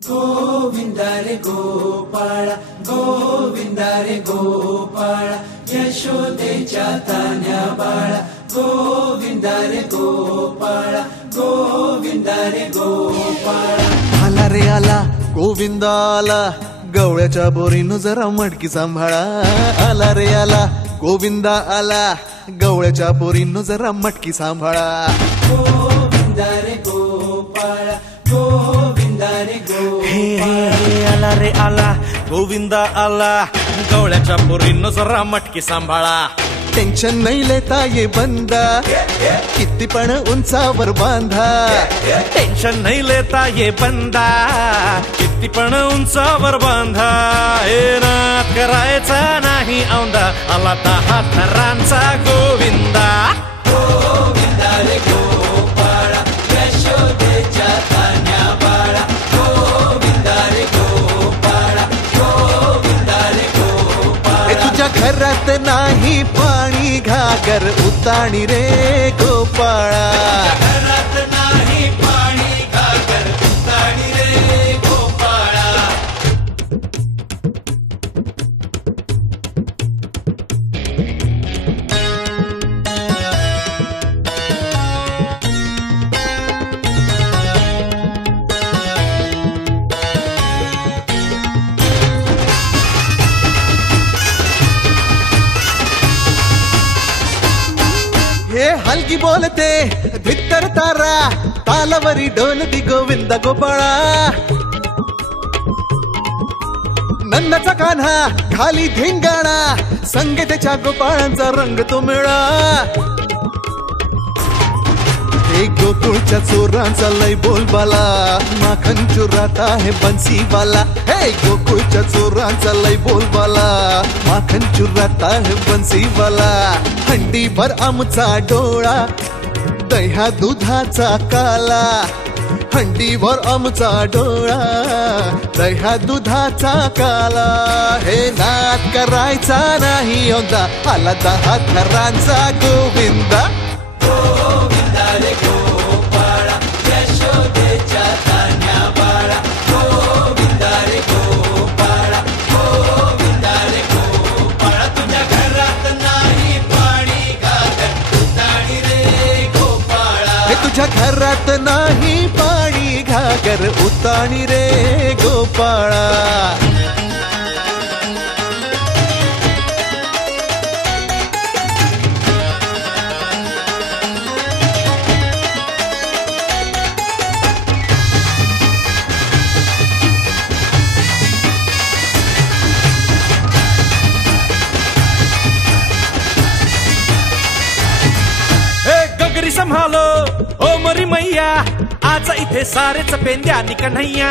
गोविंदा रे गोपाळा गोविंदा रे गोपाळा यशोदेच्या तान्या बाळा गोविंदा रे गोपाळा गोविंदा रे गोपाळा आला रे आला गोविंदा आला गवळ्याच्या बोरीनं जरा मटकी सांभाळा आला रे आला गोविंदा आला गवळ्याच्या बोरीनं जरा मटकी सांभाळा गोविंदा रे गोपाळा गोविंदा रे गोपाळा आला रे आला गोविंदा आला गवळ्याच्या पोरीनं जरा मटकी सांभाळा टेन्शन नाही लेता ये बंदा किती पण उंचावर बांधा टेन्शन नाही लेता ये बंदा किती पण उंचावर बांधा हे नाद करायचा नाही औंदा आला 10 थरांचा गोविंदा गोविंदा रे गोपाळा यशोदेच्या तान्या बाळा गोविंदा रे गोपाळा गोविंदा रे गोपाळा तुझ्या घरात नाही पाणी घागर उताणी रे गोपाळा घरात नाही पाणी घागर उताणी रे गोपाळा हे हलगी बोलते भित्तर तारा तालावरी डोलती गोविंद गोपाळा नंदाचा कान्हा खाली धिंगाणा संग त्याच्या गोपाळांचा रंग तो मिळा हे गोकुळच्या चोरांचा लय बोलबाला माखन चोरात आहे बन्सीवाला हे गोकुळच्या चोरांचा लय बोलबाला माखन चोरात आहे बन्सीवाला हंडीभर आमचा डोळा दह्या दुधाचा काला हंडीभर आमचा डोळा दह्या दुधाचा काला हे नाद करायचा नाही औंदा आला 10 थरांचा गोविंदा गोविंदा रे गोपाळा यशोदेच्या तान्या बाळा गोविंदा रे गोपाळा गोविंदा रे गोपाळा तुझ्या घरात नाही पाणी घागर उताणी रे गोपाळा हे तुझ्या घरात नाही पाणी घागर उताणी रे गोपाळा गगरी संभालो ओ मरी मैया आज इथे सारेच पेंद्यानी कन्हैया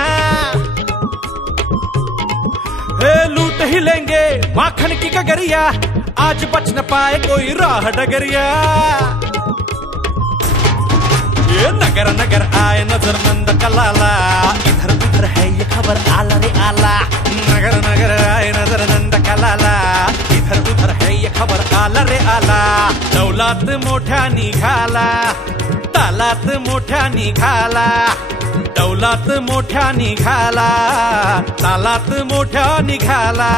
हे लूट ही लेंगे माखन की गगरिया आज बच न पाए कोई राह डगरिया ये नगर नगर आए नजर नंद कलाला इधर उधर है ये खबर आला रे आला नगर नगर आए नजर नंद कलाला इधर उधर है ये खबर आला रे आला दौलात मोठ्या निघाला तालात मोठ्या निघाला दौलात मोठ्या निघाला तालात मोठ्या निघाला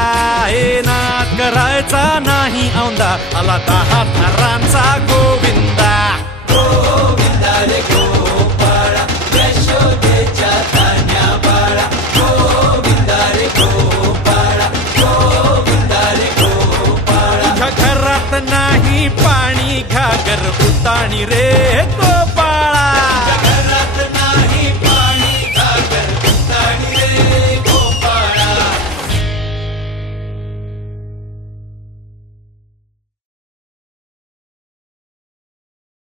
हे नाद करायचा नाही औंदा आला 10 थरांचा गोविंदा गोविंदा रे गोपाळा यशोदेच्या तान्या बाळा गोविंदा रे गोपाळा गोविंदा रे गोपाळा तुझ्या घरात नाही पाणी घागर उताणी रे